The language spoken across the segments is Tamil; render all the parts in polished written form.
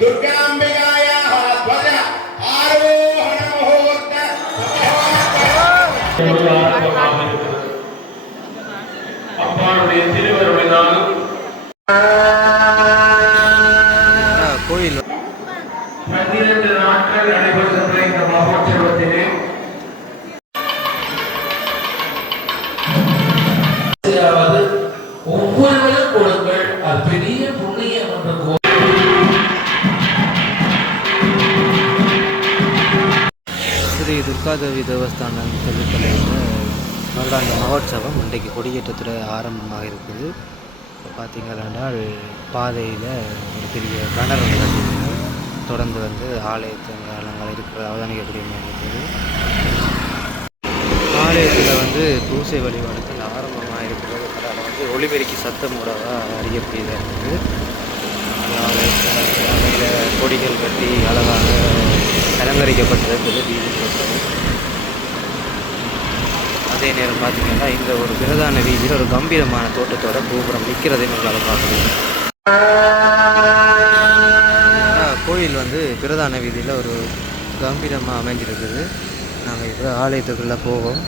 दुर्गाम्बिकायाः ध्वज आरोहण मुहूर्त அப்பாவுடைய திருவருளினாலும் கோயில் 12 நாட்கள் நடைபெறுகின்ற இந்த மகோற்சவத்திலே ஒவ்வொருவரும் கொடுங்கள் பெரிய புண்ணியம் என்ற ஸ்ரீ துர்காதேவி தேவஸ்தானம் சொல்லிக்கலையில் வருடாந்த மகோற்சவம் இன்றைக்கு கொடியேற்றத்தில் ஆரம்பமாக இருக்குது. இப்போ பார்த்தீங்கன்னா பாதையில் ஒரு பெரிய கணர் கட்டியிருக்காங்க. தொடர்ந்து ஆலயங்கள் இருக்கிற அவதானிக்கக்கூடிய இருக்குது. ஆலயத்தில் பூசை வழிபாடுகள் ஆரம்பமாக இருக்கிறது. அதனால் ஒளிபெருக்கி சத்தம் மூலமாக அறியக்கூடியதாக இருக்குது. ஆலயத்தில் கொடிகள் கட்டி அழகாக அலங்கரிக்கப்பட்டிருக்கிறது வீதி போட்டது. அதே நேரம் பார்த்திங்கன்னா இந்த ஒரு பிரதான வீதியில் ஒரு கம்பீரமான தோட்டத்தோட கோபுரம் நிற்கிறதை நம்மளால் பார்க்கணும். கோயில் பிரதான வீதியில் ஒரு கம்பீரமாக அமைஞ்சிருக்குது. நாங்கள் இப்போ ஆலயத்துக்குள்ளே போவோம்.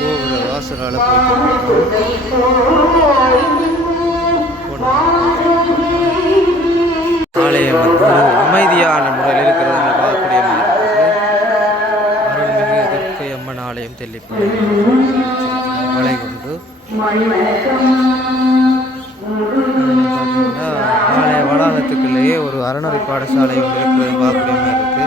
கோபுர வாசலால் ஆலயம் அமைதியான முறையில் இருக்கிறது பார்க்கக்கூடிய அருள்மிகு துர்க்கை அம்மன் ஆலயம் தெல்லிப்பள்ளி மலை கொண்டு ஆலய வளாகத்துக்குள்ளேயே ஒரு அறநெறி பாடசாலை ஒன்று இருக்கிறது பார்க்கக்கூடிய மாதிரி இருக்குது.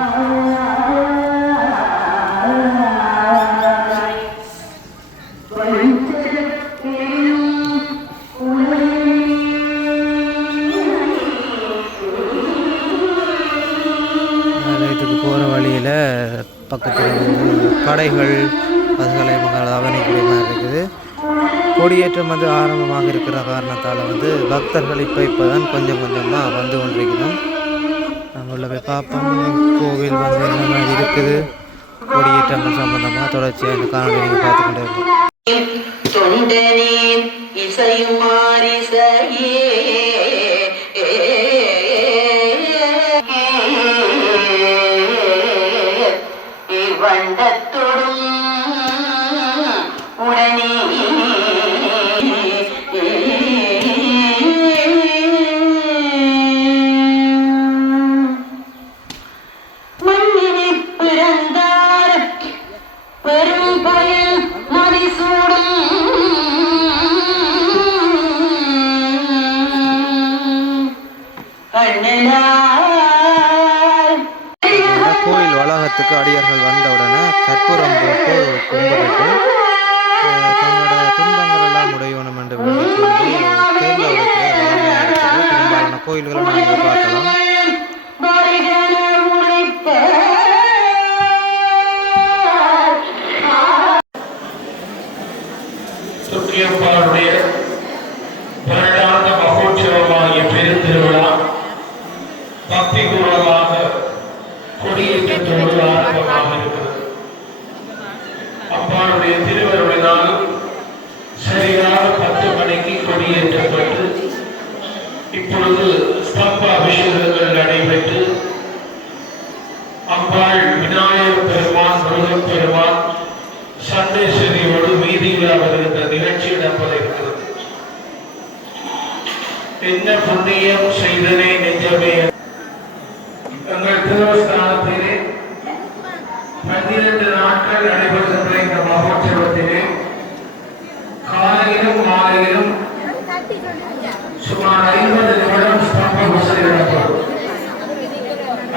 ஆலயத்துக்கு போகிற வழியில் பக்கத்தில் கடைகள் பசுகளை அவனிக்கூடிய மாதிரி இருக்குது. கொடியேற்றம் ஆரம்பமாக இருக்கிற காரணத்தால் பக்தர்கள் இப்போ தான் கொஞ்சம் கொஞ்சமாக வந்து கொண்டிருக்கணும். நாங்கள் உள்ள போய் பார்ப்போம். கோவில் என்ன மாதிரி இருக்குது, கொடியேற்றங்கள் சம்பந்தமாக தொடர்ச்சியாக இந்த காணொலி நீங்கள் பார்த்து கொண்டே இருக்கும். கோயில் வளாகத்துக்கு அடியார்கள் வந்தவுடனே கற்பூரம் போட்டு கும்பிட்டு தங்களோட துன்பங்கள் எல்லாம் உடையணும் என்று வேண்டிக் கொண்டு தேர்ந்த உடைக்கிற வளமையாக இருக்குது. பெரும்பாலான கோயில்களை நாங்கள் பார்க்கலாம். துர்க்கையம்மாளுடைய வருடாந்த மகோற்சவமாகிய பெருந்திருவிழா பக்தி பூர்வமாக கொடியேற்றத்தோடு ஆரம்பமாக இருக்கிறது. அம்மாளுடைய திருவருளினாலும் சரியாக 10 மணிக்கு கொடியேற்றப்பட்டு இப்பொழுது ஸ்தம்ப அபிஷேகங்கள் நடைபெற்று அம்பாள் விநாயகர் பெருமான், முருகன் பெருமான், சண்டேஸ்வரியோடு வீதியில் வருகின்ற நிகழ்ச்சி இடம்பெற இருக்கிறது. என்ன புண்ணியம் செய்தனே நெஞ்சமே. எங்கள் தேவஸ்தானத்திலே 12 நாட்கள் நடைபெறுகின்ற இந்த மகோற்சவத்திலே காலையிலும் மாலையிலும் சுமார் 50 நிமிடம் ஸ்தம்ப பூசை இடம்பெறும்.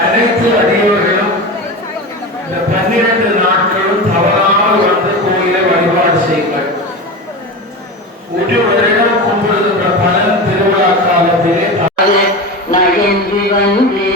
அனைத்து அடியவர்களும் இந்த 12 நாட்களும் தவறாமல் கோயிலை வழிபாடு செய்யுங்கள். ஒரு வருடம் கும்பிடுகின்ற பலன் திருவிழா காலத்திலே நகர்ந்து வந்து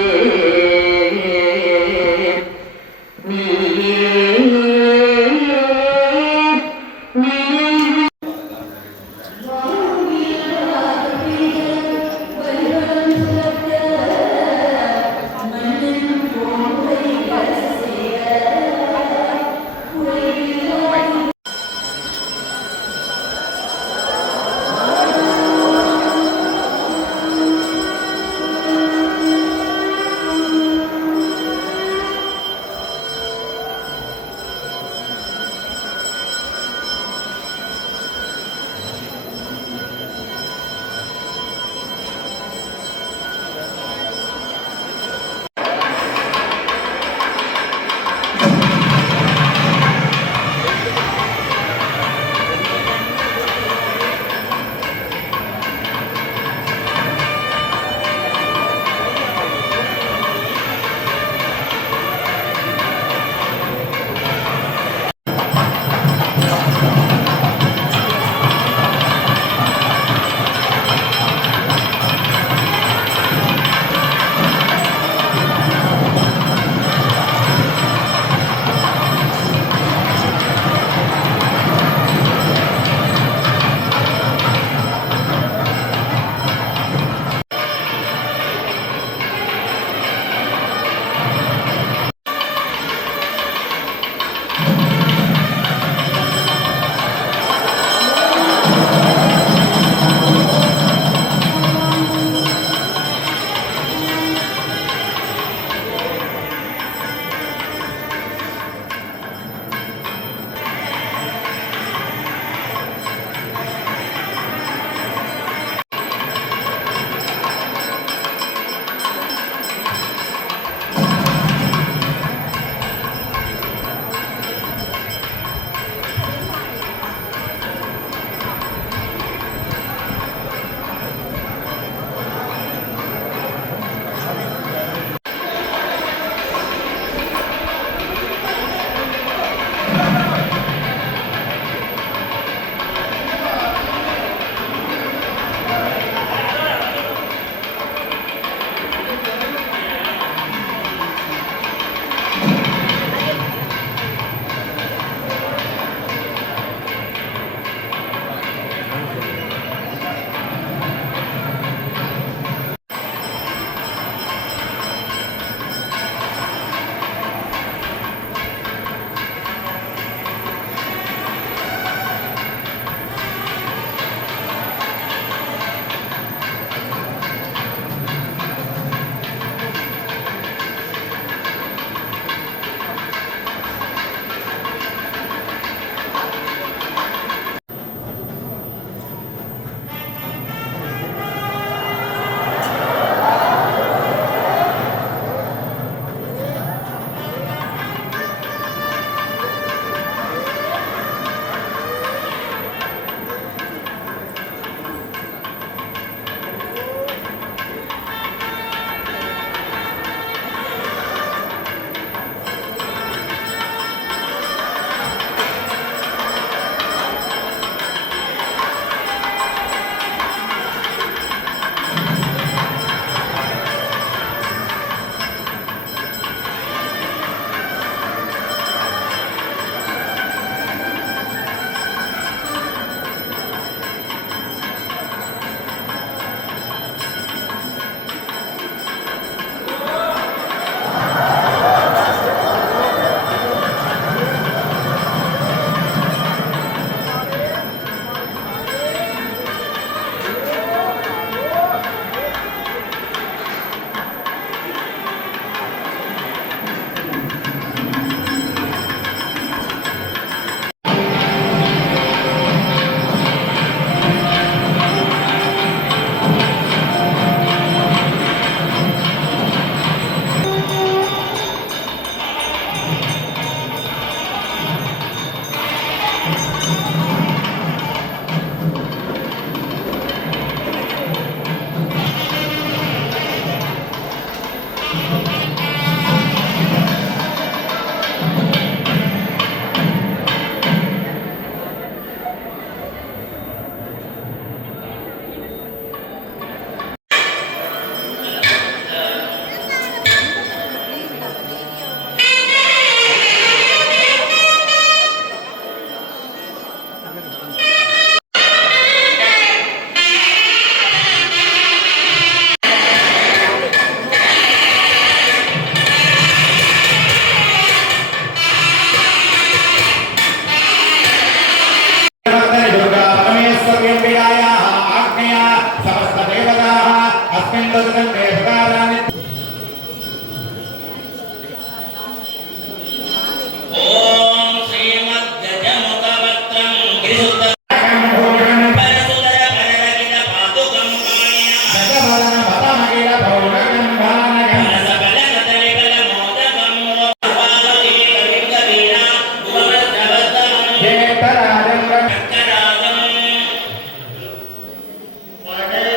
வடை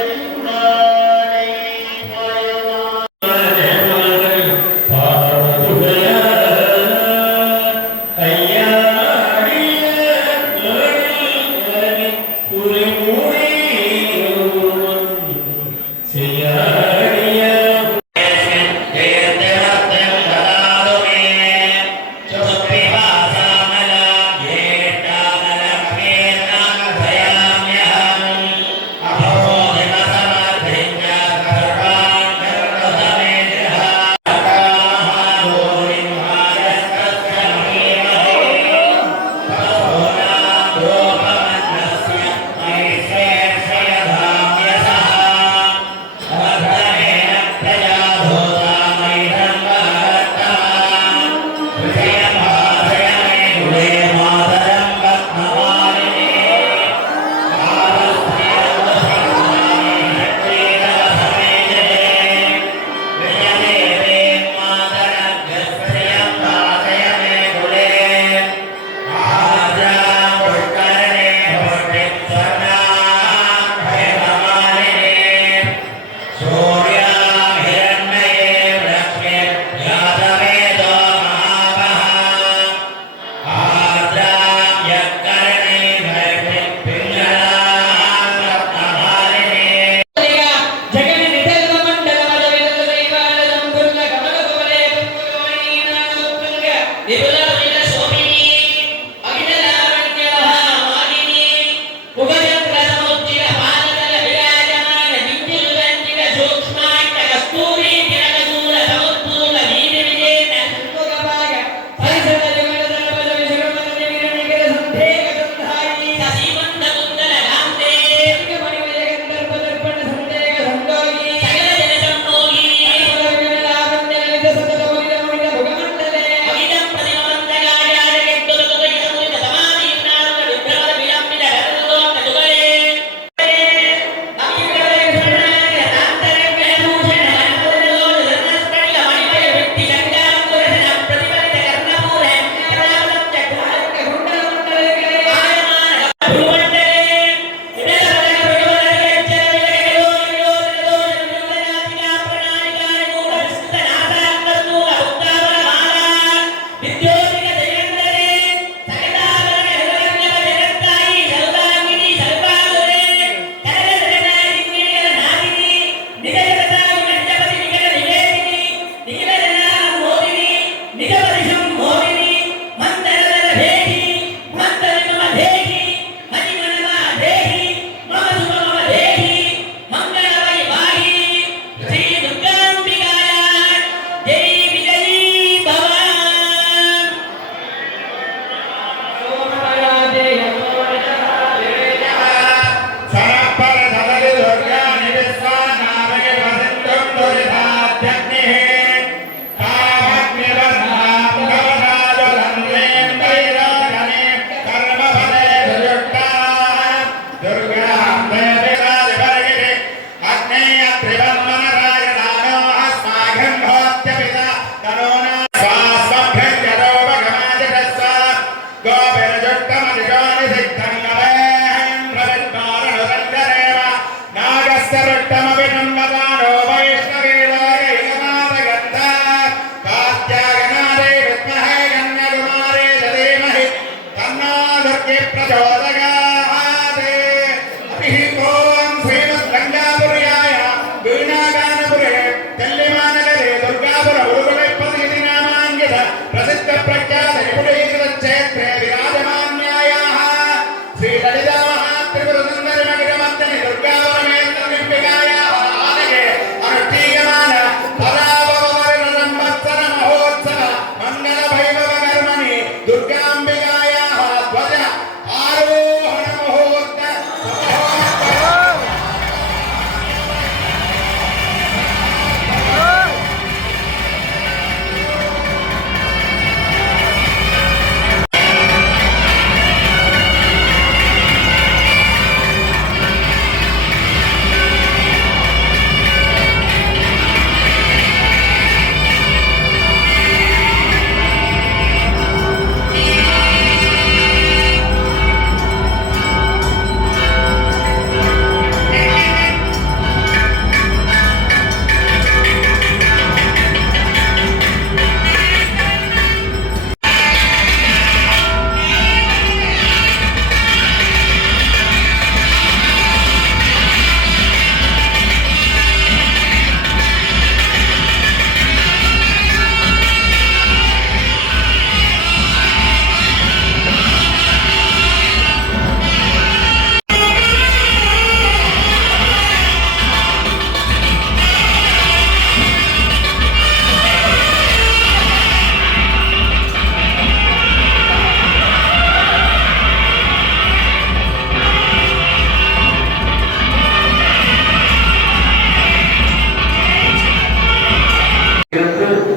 இருந்து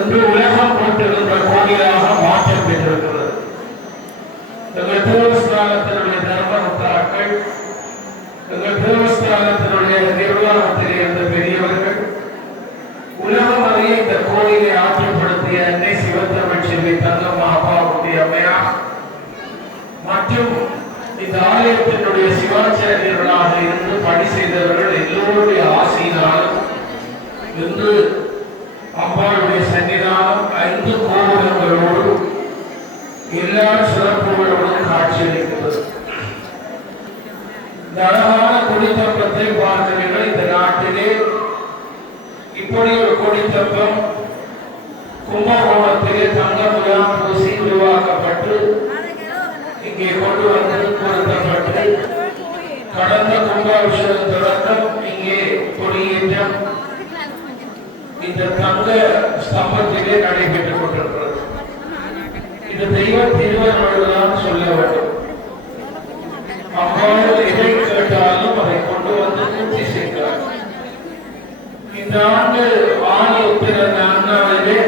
இன்று உலகம் போட்டிருந்த கோயிலாக மாற்றம் பெற்றிருக்கிறது. எங்கள் தேவஸ்தானத்தினுடைய தர்மகர்த்தாக்கள், எங்கள் தேவஸ்தானத்தினுடைய நிர்வாகத்தில் இருந்த பெரியவர்கள், உலகம் அறிய இந்த கோயிலை ஆற்றப்படுத்திய அன்னை சிவத்தமிழ் செல்வி தங்கம்மா அப்பாவுடைய அம்மையார் மற்றும் இந்த ஆலயத்தினுடைய சிவாச்சாரியர்களாக இருந்து பணி செய்தவர்கள் எல்லோருடைய ஆசையினாலும் இன்று அம்பாளுடைய சன்னிதானம் 5 கோபுரங்களோடு எல்லா சிறப்புகளோடும் காட்சியளிக்கிறது. இந்த அழகான கொடித்தம்பத்தை பார்க்கிறீர்கள். இந்த நாட்டிலே இப்படி ஒரு கொடித்தம்பம் கும்பகோணத்திலே தங்க முலாம் பூசி உருவாக்கப்பட்டு இங்கே கொண்டு வந்து பொருத்தப்பட்டு கடந்த கும்பாபிஷேகம் தொடக்கம் இங்கே கொடியேற்றம் இந்த தங்க ஸ்தம்பத்திலே நடைபெற்றுக் கொண்டிருக்கிறது. இந்த தெய்வ திருவருள்தான் சொல்ல வேண்டும். அவ்வாறு எதை கேட்டாலும் அதை கொண்டு வந்து பூர்த்தி செய்கிறார். இந்த ஆண்டு ஆணி உத்திர நாளிலே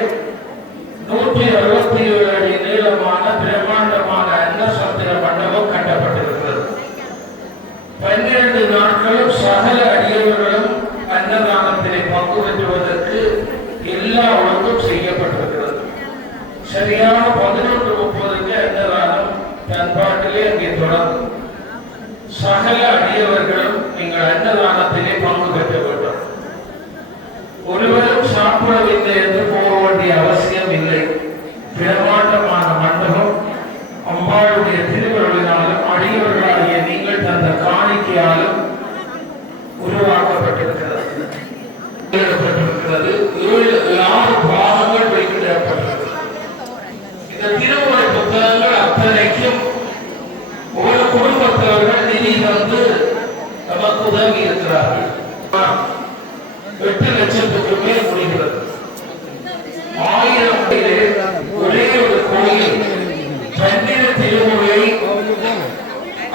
167 அடி நீளமான பிரம்மாண்டமான அன்னசத்திர மண்டபம் கட்டப்பட்டிருக்கிறது. 12 நாட்களும் சகல அடியவர்களும் அன்னதானத்திலே பங்கு பெற்றுவதற்கு எல்லா ஒழுங்கும் செய்யப்பட்டிருக்கிறது. சரியான 11:30 அன்னதானம் தன்பாட்டிலே அங்கே தொடங்கும். சகல அடியவர்களும் நீங்கள் அன்னதானத்திலே பங்கு பெற்ற வேண்டும். ஒருவரும் சாப்பிடவில்லை என்று போக வேண்டிய அவசியம் இல்லை. பிரமாண்டமான மண்டபம் அம்பாளுடைய திருவருளினாலும் அடியவர்களாகிய நீங்கள் தந்த காணிக்கையாலும் உருவாக்கப்பட்டிருக்கிறது. 6 பாகங்கள் வைக்கப்பட்டிருக்கிறது. இந்த திருமுறை புத்தகங்கள் அத்தனைக்கும் ஒரு குடும்பத்தவர்கள் நிதி தந்து நமக்கு உதவி இருக்கிறார்கள். 8 லட்சத்துக்கு மேல் முடிகிறது. 1000 ஒரே ஒரு கோயில் 12 திருமுறையை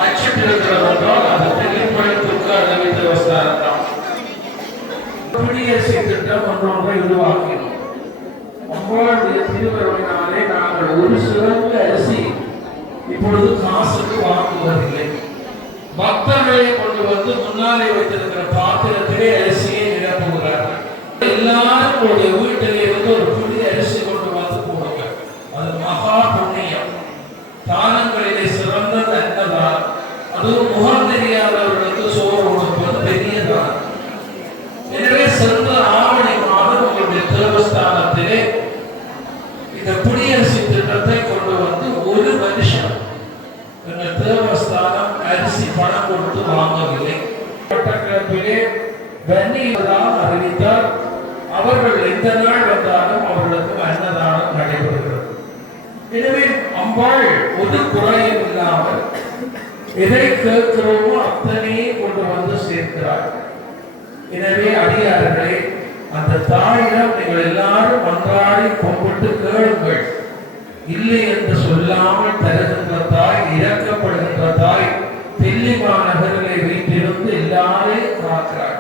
அச்சிட்டிருக்கிறது என்றால் அது தெளிவுபடுத்துக்கு அறிவி தேவஸ்தானம் தான். குடியரசு திட்டம் ஒன்றை உருவாக்கினோம். அம்பாளுடைய திருவருளினாலே நாங்கள் ஒரு சிறந்த அரிசி இப்பொழுது காசுக்கு வாங்குவதில்லை. பக்தர்களை கொண்டு வந்து முன்னாலே வைத்திருக்கிற பாத்திரத்திலே அரிசியை நிரப்புகிறார்கள். எல்லாரும் ஒரு வீட்டிலே இருந்து ஒரு புதிய அரிசி கொண்டு வந்து போடுங்க. அது மகா புண்ணியம். தானங்களிலே சிறந்தது அன்னதானம். அதுவும் முகம் தெரியாதவர்களுக்கு சோறு கொடுப்பது பெரிய தானம். எனவே சென்ற ஆவணி மாதம் உங்களுடைய தேவஸ்தானத்திலே இந்த குடியரசு திட்டத்தை கொண்டு வந்து ஒரு வருஷம் எங்கள் தேவஸ்தானம் அரிசி பணம் கொடுத்து வாங்கவில்லை. பட்டக்கிழப்பிலே கண்ணியதாக அறிவித்தால் அவர்கள் எந்த நாள் வந்தாலும் அவர்களுக்கு அன்னதானம் நடைபெறுகிறது. எனவே அம்பாள் ஒரு குறையும் இல்லாமல் எதை கேட்கிறோமோ அத்தனையே கொண்டு வந்து சேர்க்கிறார். எனவே அடியார்களே, அந்த தாயிடம் நீங்கள் எல்லாரும் மன்றாடி கும்பிட்டு கேளுங்கள். இல்லை என்று சொல்லாமல் தருகின்ற தாய், இறக்கப்படுகின்ற தாய், தில்லிமா நகரிலே வீட்டிலிருந்து எல்லாரையும் காக்கிறார்.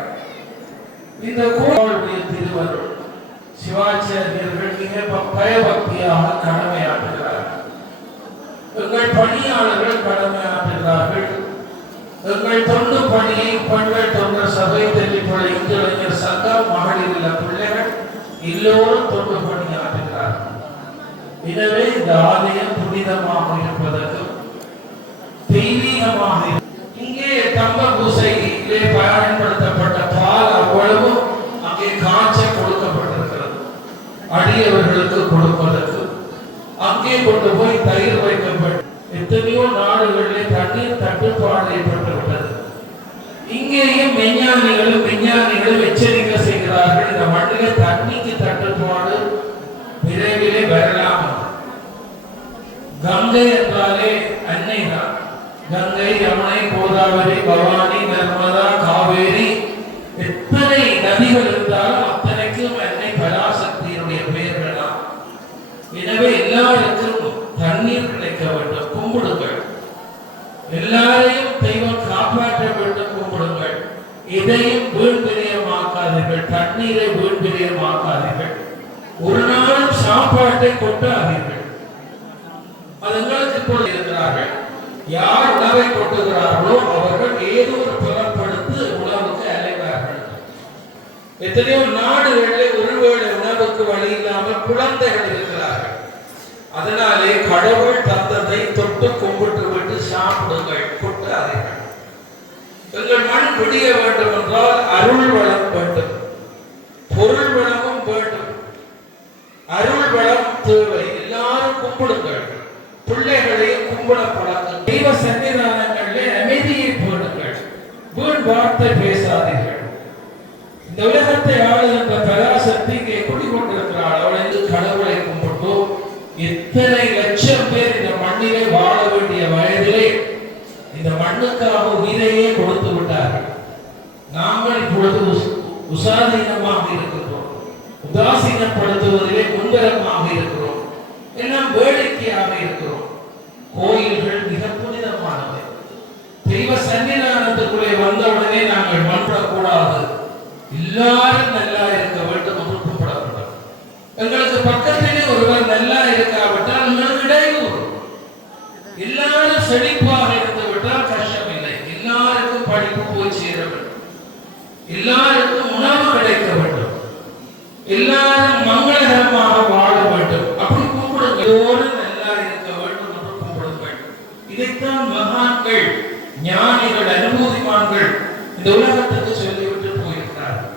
இந்த கோவிலுடைய திருவருள் சிவாச்சாரியர்கள் மிக பயபக்தியாக கடமையாற்றுகிறார்கள். எங்கள் பணியாளர்கள் கடமையாற்றுகிறார்கள். எங்கள் தொண்டு பணியை பெண்கள் தொண்டு சபை தெல்லிப்படை இளைஞர் சங்கம் மகளிர் இல்ல பிள்ளைகள் எல்லோரும் தொண்டு பணியாற்றுகிறார்கள். எனவே இந்த ஆலயம் புனிதமாக இருப்பதற்கும் தெய்வீகமாக இங்கே தம்ப பூசையிலே பயன்படுத்தப்பட்ட பால் அவ்வளவு அங்கே காய்ச்ச கொடுக்கப்பட்டிருக்கிறது. அடியவர்களுக்கு கொடுப்பதற்கு அங்கே கொண்டு போய் தயிர் வைக்கப்பட்டு எத்தனையோ நாடுகளிலே தண்ணீர் தட்டுப்பாடு ஏற்பட்டுவிட்டது. இங்கேயும் விஞ்ஞானிகளும் எச்சரிக்கை செய்கிறார்கள். இந்த மண்ணிலே தண்ணிக்கு தட்டுப்பாடு விரைவிலே வரலாம். கங்கை என்றாலே அன்னை தான். கங்கை, யமுனை, கோதாவரி, பவானி, நர்மதா, காவேரி, எத்தனை நதிகள் இருந்தாலும் அத்தனைக்கும் அன்னை பராசக்தியினுடைய பெயர்கள் தான். எனவே எல்லாருக்கும் தண்ணீர் கிடைக்க வேண்டும், கும்பிடுங்கள். எல்லாரையும் தெய்வம் காப்பாற்ற வேண்டும், கும்பிடுங்கள். இதையும் வீண் விரயமாக்காதீர்கள். தண்ணீரை வீண்விரயமாக்காதீர்கள், ஒரு நாளும் சாப்பாட்டை கொட்டாதீர்கள். அது எங்களுக்கு இப்பொழுது இருக்கிறார்கள். யார் உணவை கொட்டுகிறார்களோ அவர்கள் ஏதோ ஒரு புறப்படுத்து உணவுக்கு அலைவார்கள். எத்தனையோ நாடுகளில் ஒருவேளை உணவுக்கு வழி இல்லாமல் குழந்தைகள் இருக்கிறார்கள். அதனாலே கடவுள் தந்ததை தொட்டு கும்பிட்டு விட்டு சாப்பிடுங்கள், கொட்டாதீர்கள். எங்கள் மண் விடிய வேண்டும் என்றால் அருள் வளம் வேண்டும், பொருள் வளமும் வேண்டும். அருள் வளம் தேவை. எல்லாரும் கும்பிடுங்கள், பிள்ளைகளையும் கும்பிட பழங்கள். தெய்வ சன்னிதானங்களிலே அமைதியை போடுங்கள், வீண் வார்த்தை பேசாதீர்கள். இந்த உலகத்தை ஆளுகின்ற பராசக்தி இங்கே குடிக்கொண்டிருக்கிறாள். அவளை கடவுளை கும்பிட்டு எத்தனை லட்சம் பேர் இந்த மண்ணிலே வாழ வேண்டிய வயதிலே இந்த மண்ணுக்காக உயிரையே கொடுத்து விட்டார்கள். நாங்கள் இப்பொழுது உசாதீனமாக இருக்கின்றோம், உதாசீனப்படுத்துவதிலே முன்வரமாக இருக்கிறோம், எல்லாம் வேடிக்கையாக இருக்கிறோம். கோயில்கள் மிக புனிதமானவை. தெய்வ சன்னிதானத்துக்குள்ளே வந்தவுடனே நாங்கள் மன்றக்கூடாது, எல்லாரும் நல்லா இருக்க வேண்டும் என்று கூப்பிடப்பட்டோம். எங்களுக்கு பக்கத்திலே ஒருவர் நல்லா இருக்காவிட்டால் எங்களுக்கு இடையூறு. எல்லாரும் செழிப்பாக இருந்து விட்டால் கஷ்டம் இல்லை. எல்லாருக்கும் படிப்பு போய் சேர வேண்டும், எல்லாருக்கும் உணவு கிடைக்க வேண்டும், எல்லாரும் மங்களகரமாக வாழ வேண்டும். அப்படி கூப்பிடுங்கள், எல்லோரும் நல்லா இருக்க வேண்டும் என்று கூப்பிடுங்கள். இதைத்தான் மகான்கள், ஞானிகள், அனுபூதிமான்கள் இந்த உலகத்துக்கு சொல்லிவிட்டு போயிருக்கிறார்கள்.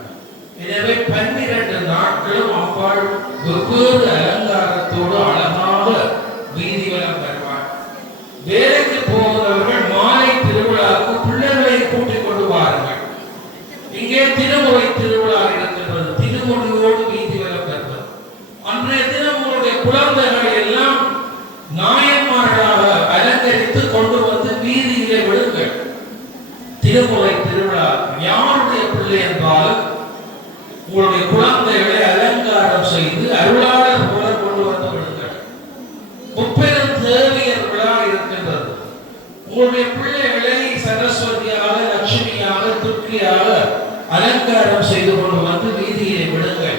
எனவே 12 நாட்களும் அம்பாள் வெவ்வேறு அலங்காரத்தோடு அழகாக வீதி வலம் வருவார். வேலைக்கு போகிறவர்கள் மாலை திருவிழாவுக்கு பிள்ளைகளை கூட்டிக் கொண்டு வாருங்கள். இங்கே திருமுறை திருவிழா இருக்கின்றது, திருமுறையோடு வீதி வலம் வருவது. அன்றைய தினம் உங்களுடைய குழந்தைகளை எல்லாம் நாயன்மார்களாக அலங்கரித்து கொண்டு வந்து வீதியிலே விடுங்கள். திருமுறை திருவிழா யாருடைய பிள்ளை என்றாலும் உங்களுடைய குழந்தைகளை அலங்காரம் செய்து அருளாளர் போல கொண்டு வந்து விடுங்கள். முப்பெரும் தேவியர் விழா இருக்கின்றது. உங்களுடைய பிள்ளைகளை சரஸ்வதியாக, லட்சுமியாக, துர்க்கியாக அலங்காரம் செய்து கொண்டு வந்து வீதியை விடுங்கள்.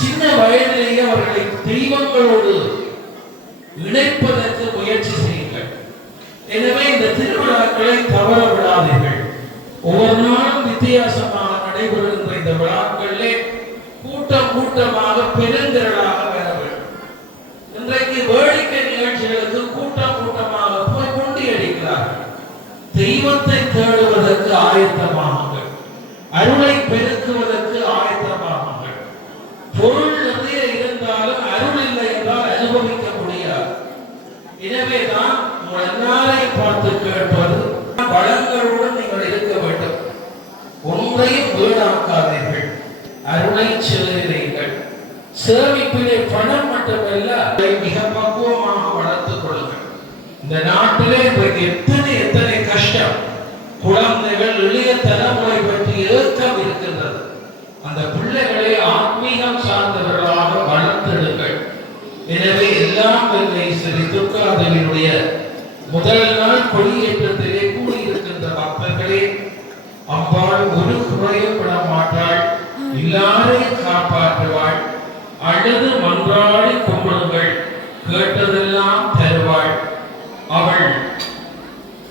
சின்ன வயதிலேயே அவர்களை தெய்வங்களோடு இணைப்பதற்கு முயற்சி செய்யுங்கள். எனவே இந்த திருவிழாக்களை தவற விடாதீர்கள். ஒவ்வொரு நாளும் வித்தியாசமாக நடைபெறுகின்ற இந்த விழாக்களிலே கூட்டம் கூட்டமாக பெருந்திரளாக வர வேண்டும். இன்றைக்கு வேடிக்கை நிகழ்ச்சிகளுக்கு கூட்டம் கூட்டமாக போய் கொண்டி அடிக்கிறார்கள். தெய்வத்தை தேடுவதற்கு ஆயத்தமாகுங்கள், அருளை பெருக்குவதற்கு ஆயத்தமாகுங்கள். பொருள் நிறைய இருந்தாலும் அருள் இல்லை என்றால் அனுபவிக்க முடியாது. எனவேதான் உங்கள் எல்லாரையும் பார்த்து கேட்பது, வளங்களுடன் நீங்கள் இருக்க வேண்டும், ஒன்றையும் வீணாக்காதீர்கள், அருளை சேருங்கள். சேமிப்பிலே பணம் மட்டுமல்ல, அதை மிக பக்குவமாக வளர்த்துக் கொள்ளுங்கள். இந்த நாட்டிலே இன்றைக்கு எத்தனை கஷ்டம். குழந்தைகள், இளைய தலைமுறை பற்றி ஏக்கம் இருக்கின்றது. அந்த பிள்ளைகளை ஆன்மீகம் சார்ந்தவர்களாக வளர்த்தெடுங்கள். எனவே எல்லாம் ஸ்ரீ துர்காதேவியினுடைய முதல் நாள் கொடியேற்றத்திலே கூடியிருக்கின்ற பக்தர்களே, அம்பாள் ஒரு குறையும் விட மாட்டாள், எல்லாரையும் காப்பாற்றுவாள். அழுது மன்றாடி கும்பிடுங்கள், கேட்டதெல்லாம் தருவாள். அவள்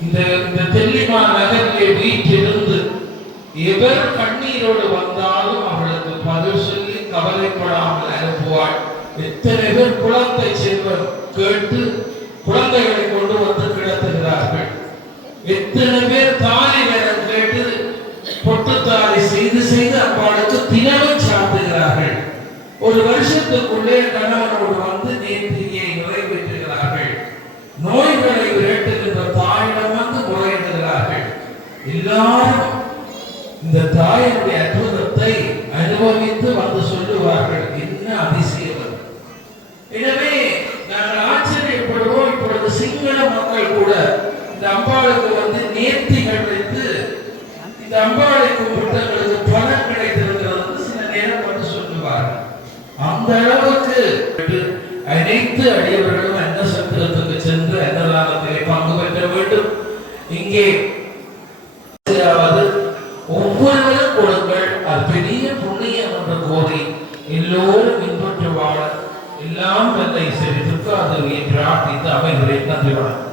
இந்த தெல்லிமா நகரிலே வீட்டிலிருந்து எவர் கண்ணீரோடு வந்தாலும் அவளுக்கு பதில் சொல்லி கவலைப்படாமல் அனுப்புவாள். எத்தனை பேர் குழந்தை செல்வம் கேட்டு குழந்தைகளை கொண்டு வந்து கிடத்துகிறார்கள். எத்தனை பேர் தாலி வேடம் கேட்டு பொட்டு தாலி செய்து அம்பாளுக்கு தினமும் சாத்துகிறார்கள். ஒரு வருஷத்துக்குள்ளே கணவனோடு வந்து நேர்த்தியை நிறைவேற்றுகிறார்கள். நோய்களை விரட்டுகின்ற தாயிடம் வந்து முறையிடுகிறார்கள். எல்லாரும் இந்த தாயினுடைய அற்புதத்தை அனுபவித்து வந்து சொல்லுவார்கள், என்ன அதிசயம். எனவே நாங்கள் ஆச்சரியப்படுவோம். இப்பொழுது சிங்கள மக்கள் கூட இந்த அம்பாளுக்கு வந்து நேர்த்திகள் வைத்து இந்த அம்பாளை கும்பிட்டங்களுக்கு பலன் கிடைத்திருக்கிறது சில நேரம் வந்து சொல்லுவார்கள். அந்த அளவுக்கு அனைத்து அடியவர்களும் அன்ன சத்திரத்துக்கு சென்று அன்னதானத்திலே பங்கு பெற்ற வேண்டும். இங்கே ஒவ்வொருவரும் கொடுங்கள், அது பெரிய புண்ணியம் கோரி எல்லோரும் இன்பற்று வாழ எல்லாம் தந்தை சரி துர்காதேவியை பிரார்த்தித்து அமைகிறேன். நன்றி வணக்கம்.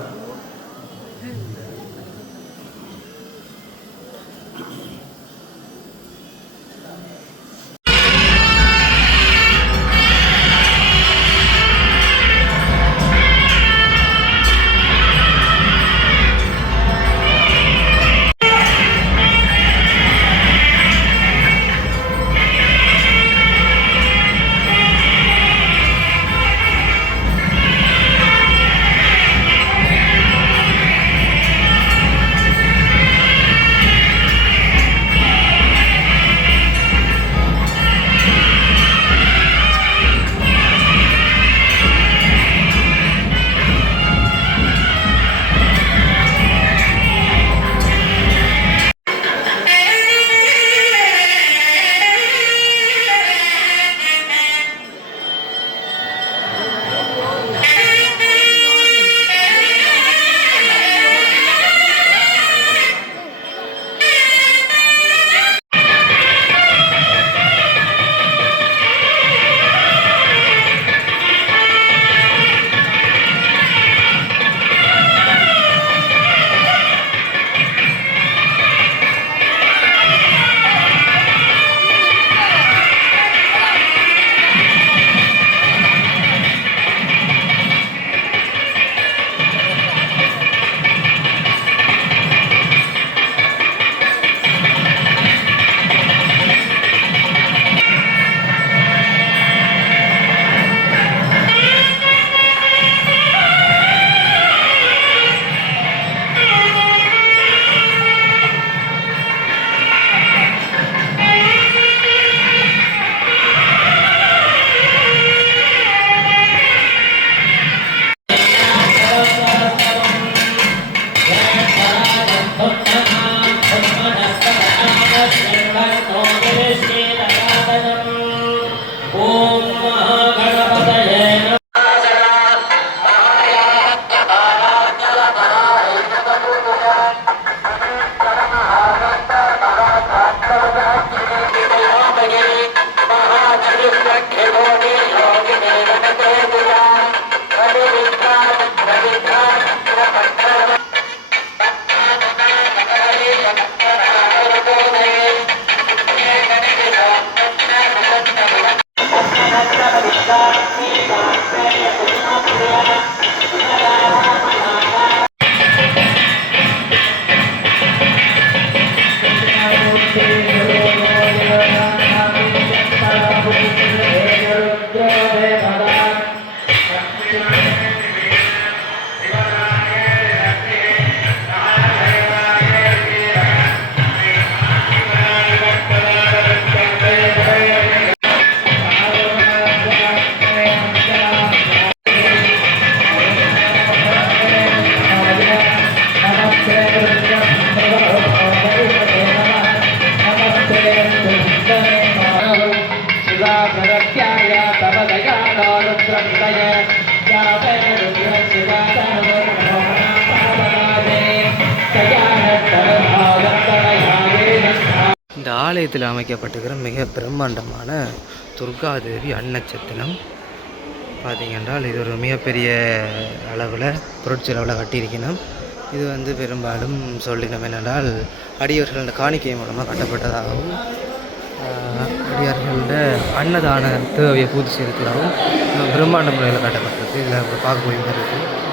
இந்த ஆலயத்தில் அமைக்கப்பட்டிருக்கிற மிக பிரம்மாண்டமான துர்காதேவி அன்னச்சத்திரம் பார்த்தீங்கன்றால் இது ஒரு மிகப்பெரிய அளவில் பொருட்செலவில் கட்டியிருக்கணும். இது வந்து பெரும்பாலும் சொல்லினோம் என்னென்றால் அடியவர்களோட காணிக்கை மூலமாக கட்டப்பட்டதாகவும் அடியார்களோட அன்னதான தேவையை பூர்த்தி செய்யறதுக்காகவும் பிரம்மாண்ட முறையில் கட்டப்பட்டது. இதில் பார்க்க போய் இருக்குது.